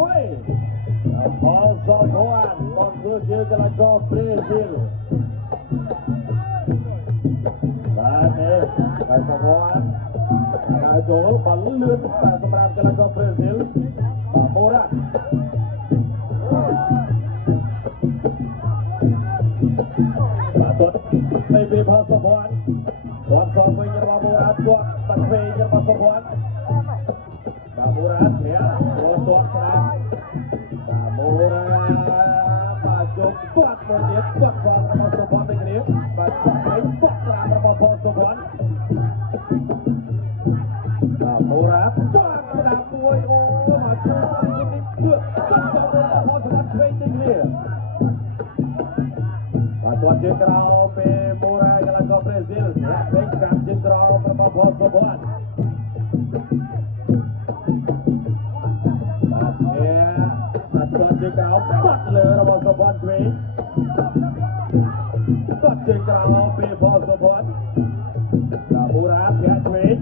មួយផលសងបានបងគឺជាកីឡាករប្រេស៊ីលបាទទេបាទសងបានដល់ចូលបាល់លឿនបាទសម្រាប់កីឡាករប្រេស៊ីលបាទមូរ៉ាបាទគាត់ไม่เป็นផលសងបានគាត់សងវិញរបស់មូរ៉ាគាត់បាត់ពេលរបស់សងបានបាទមូរ៉ាធ្លាក់ចូលទាត់ស្រាបាទមូរ៉ាបាទជុំគាត់មកទៀតគាត់សងរបស់សងបានដូចគ្នាបាទគាត់វិញគាត់ស្រារបស់ផលសងបានបាទមូរ៉ាគាត់ដាក់មួយអូមកជួយនេះគឺគាត់សងរបស់ផលសងបានឆ្វេងដូចគ្នាបាទគាត់ជាក្រៅពេលមូរ៉ាកីឡាករប្រេស៊ីលអ្នកវិញកាប់ជាក្រៅរបស់ផលសងបានជាក្រោមគាត់លើរបស់សុភ័ណ្ឌឆ្វេងគាត់ជាក្រោមពេលផលសុភ័ណ្ឌដល់មូរ៉ាធាក់ឆ្វេង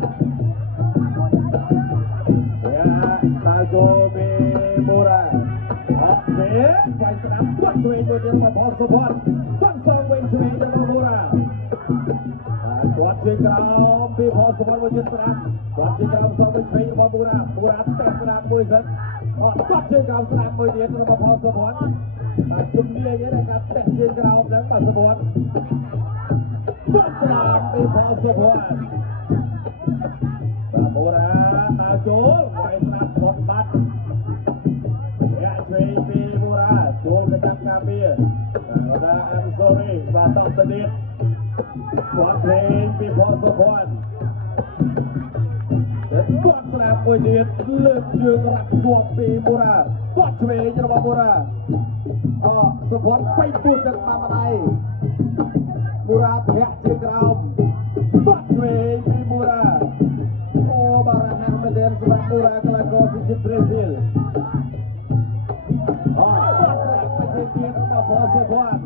តាចូលពេលមូរ៉ាអត់ទេស្វ័យស្ដាប់គាត់ឆ្វេងមួយទៀតរបស់ផលសុភ័ណ្ឌគាត់សងវិញឆ្វេងរបស់មូរ៉ាគាត់ជាក្រោមពេលផលសុភ័ណ្ឌមួយទៀតស្ដាប់គាត់ជាក្រោមសងវិញឆ្វេងរបស់មូរ៉ាតែស្ដាប់មួយសិនគាត់ជាក្រោមស្ដាប់មួយទៀតរបស់ផលសុភ័ណ្ឌបាទជំនាញឯកាត់តែជាក្រោមហ្នឹងបាទសុភ័ណ្ឌគាត់ស្ដាប់ពីផលសុភ័ណ្ឌបាទមូរ៉ាដល់ចូលហើយស្ដាប់គាត់បាត់អ្នកឆ្វេងពីមូរ៉ាចូលទៅចាប់ការពារបាទដល់អេមសូរីបាទតោះទៅទៀតគាត់ឆ្វេងពីផលសុភ័ណ្ឌគាត់ស្ដាប់មួយទៀតលើកជើងរ៉ាប់ជាប់ពីមូរ៉ាគាត់ឆ្វេងរបស់មូរ៉ាសុភ័ណ្ឌបៃពុះទឹកតាមម្ដាយមូរ៉ាធាក់ជាក្រោមគាត់ឆ្វេងពីមូរ៉ាអូបារ៉ាណាស់មែនទេសម្រាប់មូរ៉ាកីឡាករពីប្រេស៊ីលគាត់ស្ដាប់មួយទៀតរបស់ផលសុភ័ណ្ឌ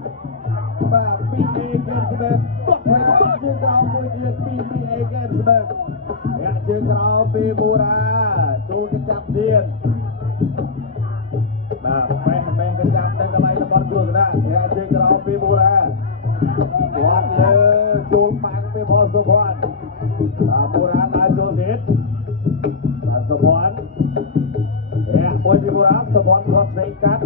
បាទពីអេកេនស្បេកគាត់ឆ្វេងគាត់ជាក្រោមមួយទៀតពីអេកេនស្បេកអ្នកជើងក្រោមពីមូរ៉ាចូលទៅចាប់ទៀតបាទម៉េះទៅចាប់នៅកន្លែងតំបន់ទួលកណ្ដាលអ្នកជើងក្រោមពីមូរ៉ាគាត់លើចូលបាំងពីផលសុភ័ណ្ឌបាទមូរ៉ាដើរចូលទៀតបាទសុភ័ណ្ឌអ្នកមួយពីមូរ៉ាសុភ័ណ្ឌគាត់ឆ្វេងកាត់